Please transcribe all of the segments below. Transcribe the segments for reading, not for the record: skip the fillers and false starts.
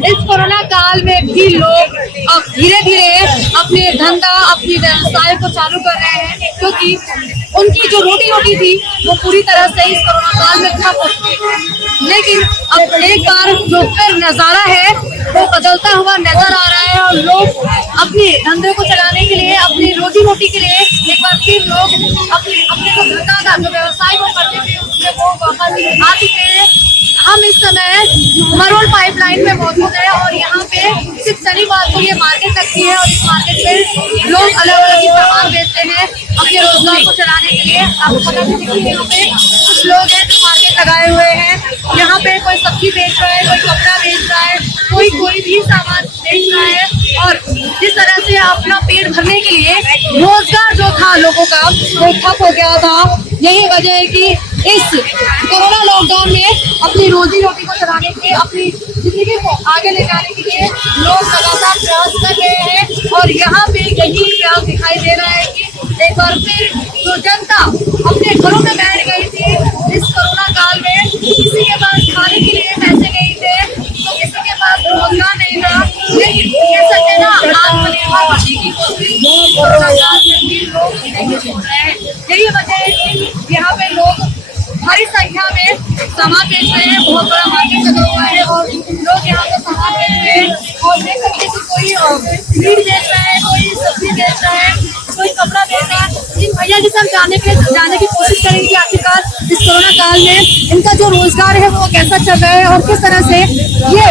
इस कोरोना काल में भी लोग अब धीरे धीरे अपने धंधा अपनी व्यवसाय को चालू कर रहे हैं, क्योंकि उनकी जो रोटी रोटी थी वो पूरी तरह से इस कोरोना काल में ठप हो चुकी है। लेकिन अब एक बार जो फिर नजारा है वो बदलता हुआ नजर आ रहा है और लोग अपने धंधे को चलाने के लिए, अपनी रोजी रोटी के लिए एक बार फिर लोग अपने जो धंधा का जो व्यवसाय को करते थे उसमें वो वापस आ चुके हैं। हम इस समय मरोड़ पाइपलाइन में मौजूद है और यहाँ पे सिर्फ शनिवार को ये मार्केट लगती है और इस मार्केट में लोग अलग अलग सामान बेचते हैं अपने रोजगार को चलाने के लिए। आपको पता है कि यहाँ पे कुछ लोग हैं जो मार्केट लगाए हुए हैं। यहाँ पे कोई सब्जी बेच रहा है, कोई कपड़ा बेच रहा है, कोई भी सामान बेच रहा है और जिस तरह से अपना पेट भरने के लिए रोजगार जो था लोगों का वो ठप हो गया था। यही वजह है कि इस कोरोना लॉकडाउन में अपनी रोजी रोटी को चलाने के लिए, अपनी जिंदगी को आगे ले जाने के लिए लोग लगातार प्रयास कर रहे हैं और यहाँ पे यही प्रयास दिखाई दे रहा है कि एक बार फिर जो जनता अपने घरों में बैठ गई थी इस कोरोना काल में, किसी के पास खाने के लिए पैसे नहीं थे तो किसी के पास रोजगार नहीं था, लेकिन कह सकते ना आत्मनिर्भर बनने की कोशिश कोरोना काल में भी लोग नहीं कर रहे हैं। यही वजह है कि यहाँ पे लोग भारी संख्या में सामान बेच रहे हैं। बहुत बड़ा मार्केट लगा हुआ है और लोग यहाँ पे सामान बेच रहे हैं और देख सकते हैं कि कोई मीट बेच रहा है, कोई सब्जी बेच रहा है, कोई कपड़ा बेच रहा है। इन भैया जी सब जाने की कोशिश करेंगे कि आखिरकार इस कोरोना काल में इनका जो रोजगार है वो कैसा चल रहा है और किस तरह से ये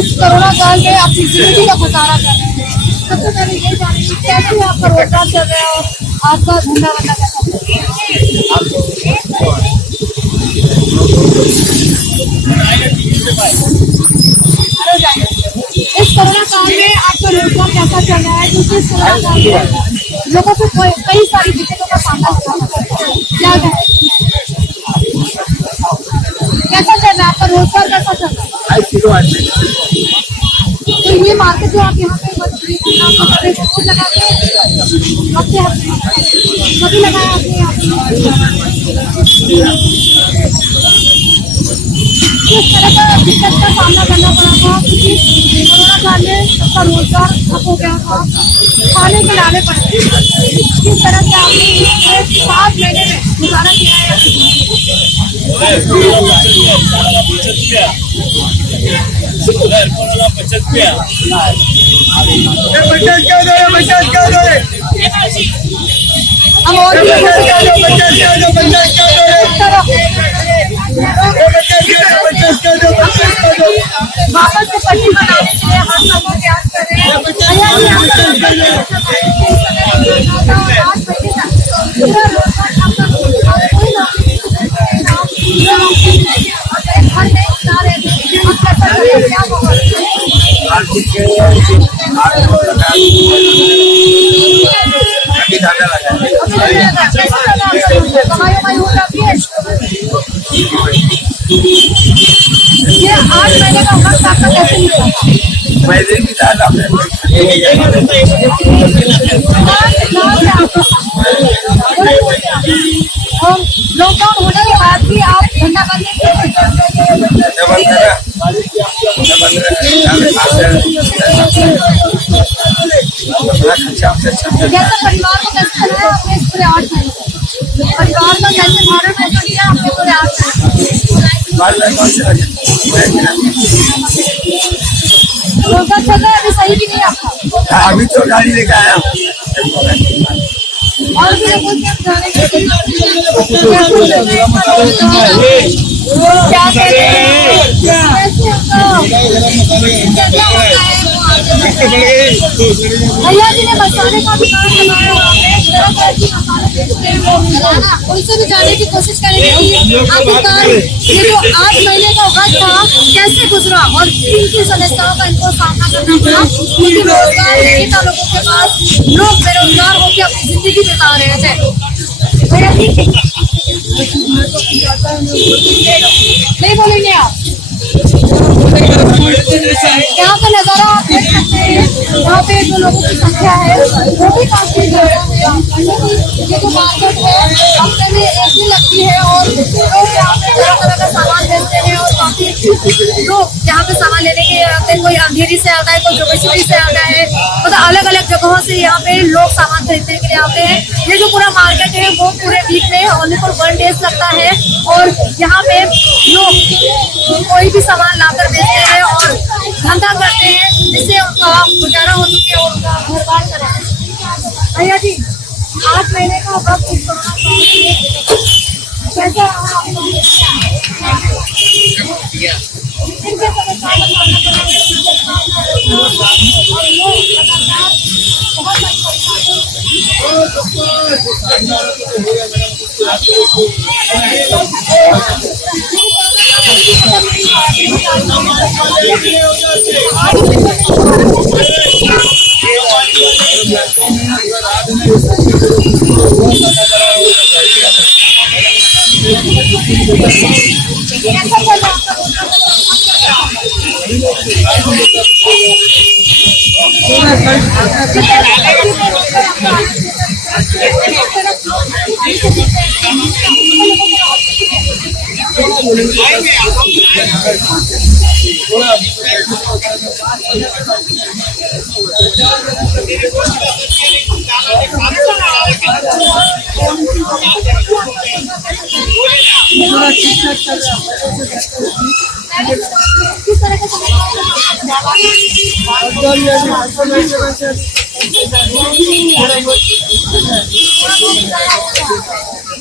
इस कोरोना काल में अपनी जिंदगी का गुजारा कर रहे हैं। सबसे पहले ये जानेंगे कैसे आपका रोजगार चल रहा है और आपका धंधा बंदा कैसा चल रहा है। इस कोरोना काल में आपका रोजगार कैसा चल रहा है, क्योंकि इस कोरोना काल में लोगों को कई सारी दिक्कतों का सामना करना पड़ता है। क्या कैसा चल रहा है आपका रोजगार, कैसा चल रहा है? तो ये मार्केट जो आप यहाँ पे लगाते हैं कभी लगाया किस तरह का दिक्कत का सामना करना पड़ा था, क्योंकि कोरोना काल में सबका रोजगार ठप हो गया था, खाने के लाने पड़े। किस तरह से आपने 7 महीने में गुजारा किया है? हम और वापस से पट्टी बनाने के लिए हम लोग प्रयास कर रहे हैं। ये 8 महीने का वक्त आपका कैसे निकला? लॉकडाउन होने के बाद भी आप धंधा करने जैसे परिवार को कैसे चलाया आपने इस पूरे 8 महीने? परिवार का कैसे भाड़ा पैसा दिया आपने पूरे 8 महीने? रोजगार चल रहा है अभी सही भी नहीं आपका? अभी तो गाड़ी लेके आया हूँ और भी जाने भैया जी ने मसाले का दुकान लगाया हुआ है, उनसे भी जानने की कोशिश करेंगे कि आखिरकार ये जो 8 महीने का वक्त था कैसे गुजरा और किन किन समस्याओं का इनको सामना करना पड़ा, क्योंकि रोजगार नहीं था लोगों के पास, लोग बेरोजगार होकर अपनी जिंदगी बिता रहे थे। नहीं बोलेंगे आप? यहाँ का नजारा आप देख सकते हैं, यहाँ पे जो लोगों की संख्या है वो भी काफी ज्यादा है। ये जो मार्केट है हफ्ते में एक दिन लगती है और लोग यहाँ पे तरह तरह का सामान बेचते कोई अंधेरी से आता है, कोई जोगेश्वरी से आता है, मतलब अलग अलग जगहों से यहाँ पे लोग सामान खरीदने के लिए आते हैं। ये जो पूरा मार्केट है वो पूरे वीक में ओनली फॉर 1 डेज लगता है और यहाँ पे लोग कोई भी सामान लाकर बेचते हैं और धंधा करते हैं, जिससे उनका गुजारा हो सके और उनका घर बार चले। भैया जी, 8 महीने का वक्त इस कोरोना काल कैसा रहा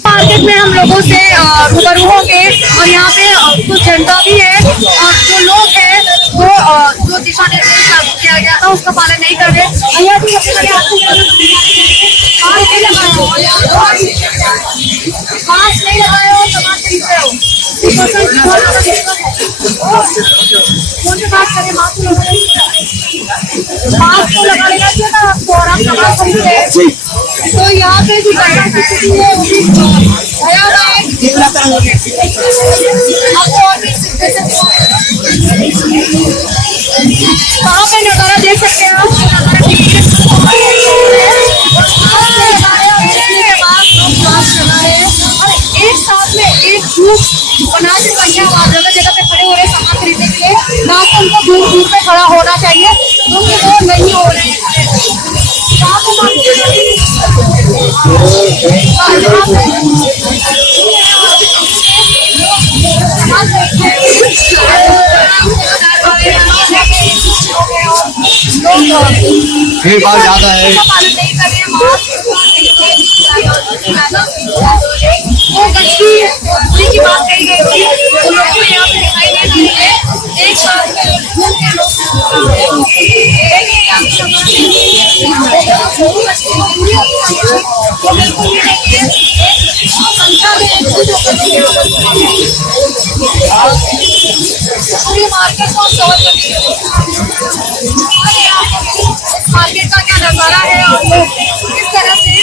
मार्केट में हम लोगों से रूबरू होंगे और यहाँ पे कुछ जनता भी है और जो लोग हैं वो जो दिशा निर्देश लागू किया गया था उसका पालन नहीं कर रहे। भैया जी, सबसे पहले आपको मास्क नहीं लगाए हो, सामान खरीदते हो, बात करें मास्क तो लगा लेना चाहिए ना आपको और आप सामान खरीदते हैं। तो यहाँ पे जो स्थिति है वो भी भयावह है। आपको और भी वहाँ पे नजारा देख सकते हैं एक साथ में एक ग्रुप बना के जगह जगह पे खड़े हो रहे सामान खरीदने के लिए। ना तो उनको दूर दूर पे खड़ा होना चाहिए क्योंकि वो नहीं हो रहे हैं। भीड़ भाड़ ज्यादा है। वो गश्ती की बात कही गई थी, उन लोगों को यहाँ पे दिखाई दे रही है। एक साथ मार्केट का क्या नजारा है और लोग किस तरह से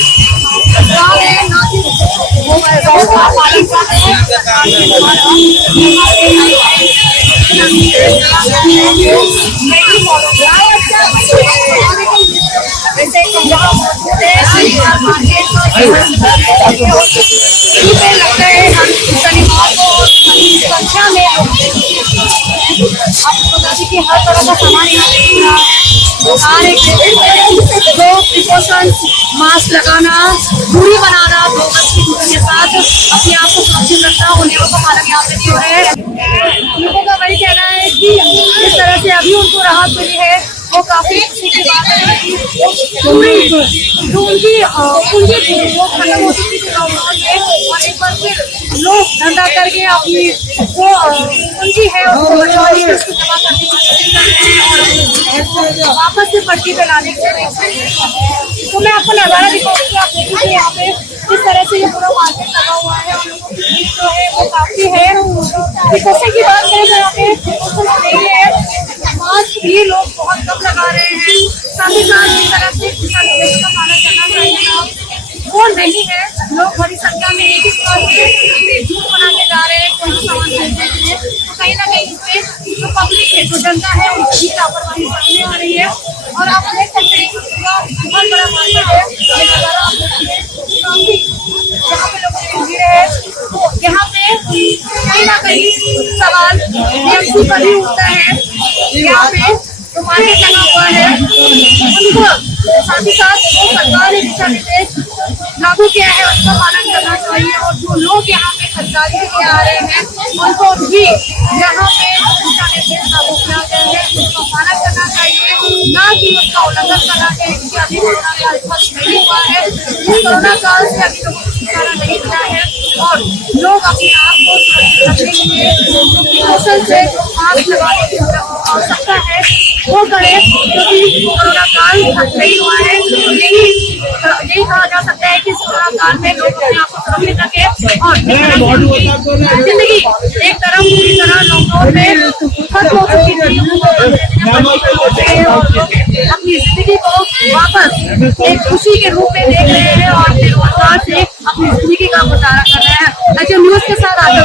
पालन कर रहे हैं। लगता है हर शनिवार को संख्या में आपको बता दें कि हर तरह का सामान यहाँ पे मिल रहा है। दो प्रिकॉशंस, मास्क लगाना, दूरी बनाना, 2 गज की दूरी के साथ अपने आप को सुरक्षित रखना, उन्हें का पालन यहाँ पे हो रहे हैं। लोगों का वही कहना है कि जिस तरह से अभी उनको राहत मिली है वो काफी खुशी की बात है। जो उनकी पूंजी वो खत्म हो चुकी थी लॉकडाउन में और एक बार फिर लोग धंधा करके अपनी जो पूंजी है उसको बचाने की उसको जमा करने की कोशिश कर रहे हैं और वापस से पट्टी पे लाने की कोशिश कर रहे हैं। तो मैं आपको नजारा दिखाऊंगी, आप देखिए यहाँ पे किस तरह से ये पूरा मार्केट लगा हुआ है और लोगों की भीड़ जो है वो काफी है। प्रिकॉशन की बात करें तो यहाँ पे प्रिकॉशन नहीं है, मास्क भी लोग बहुत कम लगा रहे हैं। साथ ही साथ इस तरह से दिशा निर्देश का पालन करना चाहिए वो नहीं है। लोग बड़ी संख्या में एक ही झूठ बना के जा रहे हैं कोई सामान खरीदने के लिए। तो कहीं ना कहीं इसमें जो पब्लिक है, जो जनता है, उनकी लापरवाही सामने आ रही है। और आप देख सकते हैं बहुत बड़ा मार्केट है, जहाँ पे लोगों की भीड़ है। तो यहाँ पे कहीं ना कहीं सवाल DMC पर भी उठता है। यहाँ पे जो मार्केट लगा हुआ है उनको साथ ही साथ जो सरकार ने दिशा निर्देश लागू किया है उसका पालन करना चाहिए और जो लोग यहाँ पे खरीदारी के लिए आ रहे हैं उनको भी यहाँ पे दिशा निर्देश लागू किया गया है उसका पालन करना चाहिए, ना कि उसका उल्लंघन करना चाहिए, क्योंकि अभी कोरोना काल खत्म नहीं हुआ है। इस कोरोना काल से अभी लोगों को छुटकारा नहीं मिला है और लोग अपने आप को सुरक्षित रखने के लिए जो प्रिकॉशन से मास्क लगाने की आवश्यकता है वो करें, क्योंकि कोरोना काल खत्म नहीं हुआ है। यही कहा जा सकता है कि इस कोरोना काल में लोग अपने आप को सुरक्षित रखें और जिंदगी एक तरफ पूरी तरह लॉकडाउन में खत्म हो चुकी थी और अपनी जिंदगी को वापस एक खुशी के रूप में देख रहे हैं और अपने रोजगार से अपनी जिंदगी का गुजारा कर रहे हैं। अच्छा, न्यूज के साथ आगे